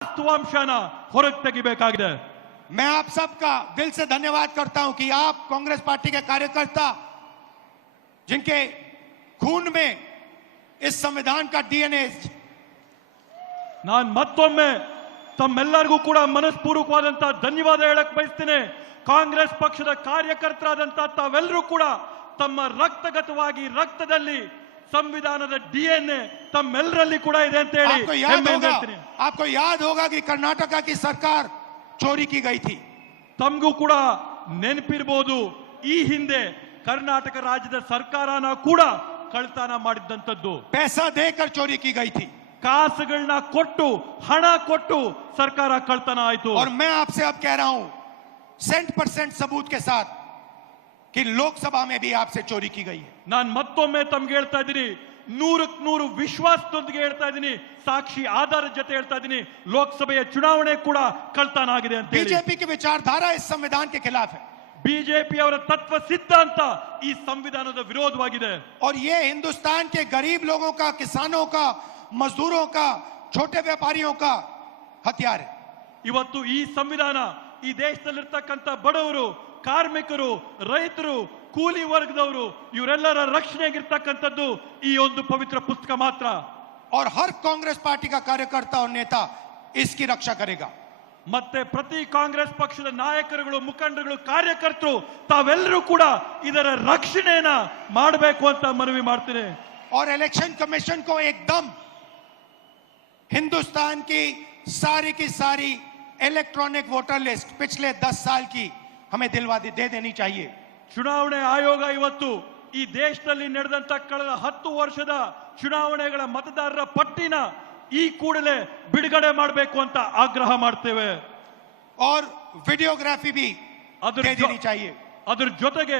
ವಾಸ್ತವಾಂಶನ ಹೊರಗೆ ತೆಗಿಬೇಕಾಗಿದೆ. मैं आप सबका दिल से धन्यवाद करता हूं कि आप कांग्रेस पार्टी के कार्यकर्ता जिनके खून में इस संविधान का डीएनए ನಾನು ಮತ್ತೊಮ್ಮೆ ತಮ್ಮೆಲ್ಲರಿಗೂ ಕೂಡ ಮನಸ್ಪೂರ್ವಕವಾದಂತಹ ಧನ್ಯವಾದ ಹೇಳಕ್ ಬಯಸ್ತೇನೆ. ಕಾಂಗ್ರೆಸ್ ಪಕ್ಷದ ಕಾರ್ಯಕರ್ತರಾದಂತಹ ತಾವೆಲ್ಲರೂ ಕೂಡ ತಮ್ಮ ರಕ್ತಗತವಾಗಿ ರಕ್ತದಲ್ಲಿ ಸಂವಿಧಾನದ ಡಿಎನ್ಎ ತಮ್ಮೆಲ್ಲರಲ್ಲಿ ಕೂಡ ಇದೆ ಅಂತ ಹೇಳಿ आपको याद होगा कि कर्नाटका की सरकार चोरी की गई थी. ತಮಗೂ ಕೂಡ ನೆನಪಿರಬಹುದು, ಈ ಹಿಂದೆ ಕರ್ನಾಟಕ ರಾಜ್ಯದ ಸರ್ಕಾರನ ಕೂಡ ಕಳ್ತನ ಮಾಡಿದ್ದಂತದ್ದು. पैसा देकर चोरी की गई थी. ಕಾಸುಗಳನ್ನ ಕೊಟ್ಟು ಹಣ ಕೊಟ್ಟು ಸರ್ಕಾರ ಕಳ್ತನ ಆಯಿತು. और मैं आपसे अब कह रहा हूं 100% सबूत के साथ कि लोकसभा में भी आपसे चोरी की गई है. ನಾನು ಮತ್ತೊಮ್ಮೆ ತಮ್ಗೆ ಹೇಳ್ತಾ ಇದ್ದೀನಿ, 100% ವಿಶ್ವಾಸದೊಂದಿಗೆ ಹೇಳ್ತಾ ಇದ್ದೀನಿ, ಸಾಕ್ಷಿ ಆಧಾರದ ಜೊತೆ ಹೇಳ್ತಾ ಇದ್ದೀನಿ, ಲೋಕಸಭೆಯ ಚುನಾವಣೆ ಕೂಡ ಕಳ್ತನ ಆಗಿದೆ ಅಂತ. बीजेपी की विचारधारा इस संविधान के खिलाफ है. ಬಿಜೆಪಿ ಅವರ ತತ್ವ ಸಿದ್ಧಾಂತ ಈ ಸಂವಿಧಾನದ ವಿರೋಧವಾಗಿದೆ. और ये हिंदुस्तान के गरीब लोगों का, किसानों का, मजदूरों का, छोटे व्यापारियों का हथियार है. ಇವತ್ತು ಈ ಸಂವಿಧಾನ ಈ ದೇಶದಲ್ಲಿರ್ತಕ್ಕಂಥ ಬಡವರು, ಕಾರ್ಮಿಕರು, ರೈತರು, ಕೂಲಿ ವರ್ಗದವರು ಇವರೆಲ್ಲರ ರಕ್ಷಣೆಗಿರ್ತಕ್ಕಂಥದ್ದು ಈ ಒಂದು ಪವಿತ್ರ ಪುಸ್ತಕ ಮಾತ್ರ. और हर कांग्रेस पार्टी का कार्यकर्ता और नेता इसकी रक्षा करेगा. ಮತ್ತೆ ಪ್ರತಿ ಕಾಂಗ್ರೆಸ್ ಪಕ್ಷದ ನಾಯಕರುಗಳು, ಮುಖಂಡರುಗಳು, ಕಾರ್ಯಕರ್ತರು ತಾವೆಲ್ಲರೂ ಕೂಡ ಇದರ ರಕ್ಷಣೆಯನ್ನ ಮಾಡಬೇಕು ಅಂತ ಮನವಿ ಮಾಡ್ತೀನಿ. और इलेक्शन कमीशन को एकदम हिंदुस्तान की सारी इलेक्ट्रॉनिक वोटर लिस्ट पिछले 10 साल की हमें दे देनी चाहिए. ಚುನಾವಣೆ ಆಯೋಗ ಇವತ್ತು ಈ ದೇಶದಲ್ಲಿ ನಡೆದಂತ ಕಳೆದ 10 ವರ್ಷದ ಚುನಾವಣೆಗಳ ಮತದಾರರ ಪಟ್ಟಿನ ಈ ಕೂಡಲೇ ಬಿಡುಗಡೆ ಮಾಡಬೇಕು ಅಂತ ಆಗ್ರಹ ಮಾಡ್ತೇವೆ. और वीडियोग्राफी भी दे देनी चाहिए. ಅದರ ಜೊತೆಗೆ